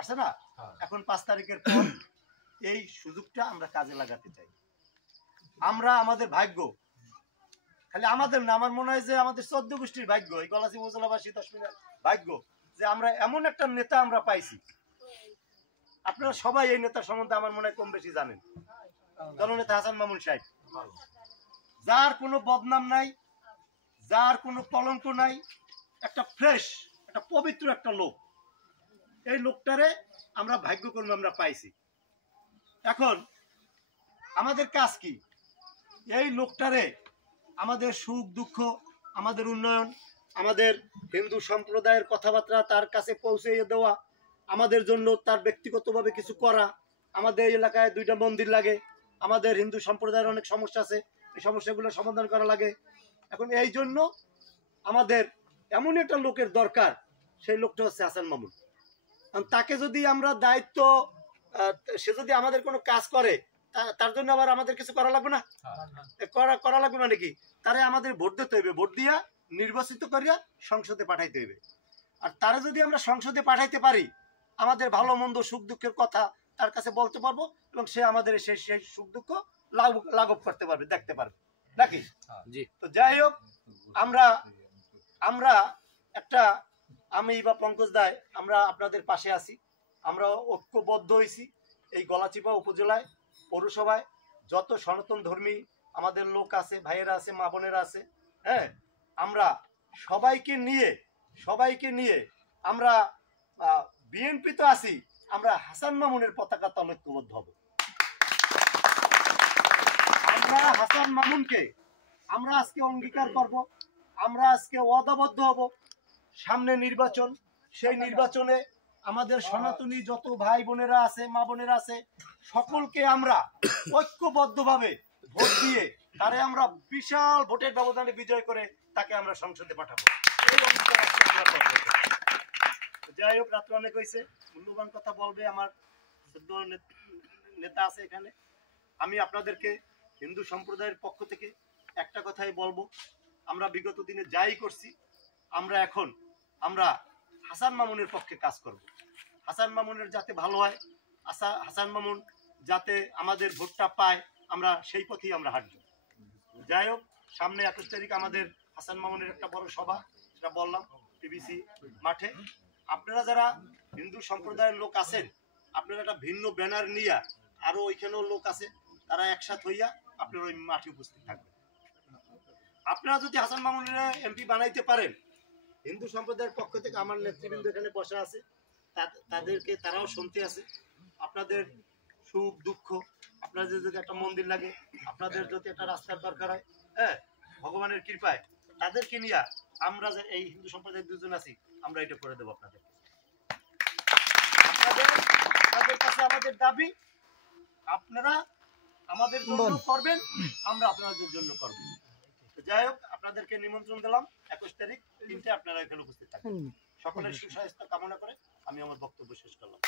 আছে না? এখন 5 তারিখের পর এই সুযোগটা আমরা কাজে লাগাতে চাই। আমরা আমাদের ভাগ্য, খালি আমাদের না, আমার মনে হয় যে আমাদের 14 গোষ্ঠীর ভাগ্য, এই গলাচি উপজেলাবাসী 10 মিনিট ভাগ্য যে আমরা এমন একটা নেতা আমরা পাইছি। আপনারা সবাই এই নেতা সম্বন্ধে আমার মনে হয় কম বেশি জানেন। দলনেতা হাসান মামুন সাহেব, যার কোনো বদনাম নাই, যার কোনো কলঙ্ক নাই, একটা ফ্রেশ, একটা পবিত্র একটা লোক। এই লোকটারে আমরা ভাগ্যকর্মে আমরা পাইছি। এখন আমাদের কাজ কি? এই লোকটারে আমাদের সুখ দুঃখ, আমাদের উন্নয়ন, আমাদের হিন্দু সম্প্রদায়ের কথাবার্তা তার কাছে পৌঁছে দেওয়া, আমাদের জন্য তার ব্যক্তিগতভাবে কিছু করা। আমাদের এলাকায় 2টা মন্দির লাগে, আমাদের হিন্দু সম্প্রদায়ের অনেক সমস্যা আছে, এই সমস্যাগুলো সমাধান করা লাগে। এখন এই জন্য আমাদের এমন একটা লোকের দরকার, সেই লোকটা হচ্ছে হাসান মামুন। তাকে যদি আমরা দায়িত্ব, সে যদি আমাদের কোনো কাজ করে, তার জন্য আবার আমাদের কিছু করা লাগবে না? করা লাগবে না নাকি? তারে আমাদের ভোট দিতে হইবে, ভোট দিয়া নির্বাচিত করিয়া সংসদে পাঠাইতে হইবে। আর তারে যদি আমরা সংসদে পাঠাইতে পারি, আমাদের ভালো মন্দ সুখ দুঃখের কথা তার কাছে বলতে পারবো, এবং সে আমাদের সেই সুখ দুঃখ লাঘব করতে পারবে, দেখতে পারবে নাকি? তো যাই হোক, আমরা একটা, আমি বা পঙ্কজ দায়, আমরা আপনাদের পাশে আছি। আমরা ঐক্যবদ্ধ হয়েছি। এই গলাচিপা উপজেলায়, পৌরসভায় যত সনাতন ধর্মী আমাদের লোক আছে, ভাইয়েরা আছে, মা বোনেরা আছে, হ্যাঁ, আমরা সবাইকে নিয়ে আমরা বিএনপি তো আছি, আমরা হাসান মামুনের পতাকা তলে ঐক্যবদ্ধ হব। আমরা হাসান মামুনকে আমরা আজকে অঙ্গীকার করব, আমরা আজকে ওয়াদাবদ্ধ হব। সামনে নির্বাচন, সেই নির্বাচনে আমাদের সনাতনী যত ভাই বোনেরা আছে, মা বোনেরা আছে, সকলকে আমরা ঐক্যবদ্ধভাবে ভোট দিয়ে তারে আমরা বিশাল ভোটের ব্যবধানে বিজয় করে তাকে আমরা সংসদে পাঠাবো। এই অঙ্গীকার আজকে আমরা করব। যাই হোক, রাত্রে অনেক হয়েছে, মূল্যবান কথা বলবে আমার নেতা আছে এখানে। আমি আপনাদেরকে হিন্দু সম্প্রদায়ের পক্ষ থেকে একটা কথাই বলবো, আমরা বিগত দিনে যাই করছি, আমরা হাসান মামুনের পক্ষে কাজ করব। হাসান মামুনের যাতে ভালো হয়, হাসান মামুন যাতে আমাদের ভোটটা পায়, আমরা সেই পথেই আমরা হাঁটব। যাই হোক, সামনে 21 তারিখ আমাদের হাসান মামুনের একটা বড় সভা, সেটা বললাম টিবিসি মাঠে। আপনারা যারা হিন্দু সম্প্রদায়ের লোক আছেন, আপনারা একটা ভিন্ন ব্যানার নিয়ে, আরো ওইখানেও লোক আছে, তারা একসাথ হইয়া আপনারা ওই মাঠে উপস্থিত থাকবেন। আপনারা যদি হাসান মামুনের এমপি বানাইতে পারেন, হিন্দু সম্প্রদায়ের পক্ষ থেকে আমার নেতৃবৃন্দ এখানে বসা আছে, তারাও শুনতে আছে। আপনাদের সুখ দুঃখ, আপনাদের যদি একটা মন্দির লাগে, আপনাদের যদি একটা রাস্তার দরকার হয়, হ্যাঁ, ভগবানের কৃপায় তাদেরকে নিয়ে আমরা যে এই হিন্দু সম্প্রদায়ের 2 জন আছি, আমরা এটা করে দেবো আপনাদের কাছে। আমাদের দাবি, আপনারা আমাদের জন্য করবেন, আমরা আপনাদের জন্য করব। যাই হোক, আপনাদেরকে নিমন্ত্রণ দিলাম 21 তারিখ 3টে, আপনারা এখানে উপস্থিত থাকবেন। সকলের সুস্বাস্থ্য কামনা করে আমি আমার বক্তব্য শেষ করলাম।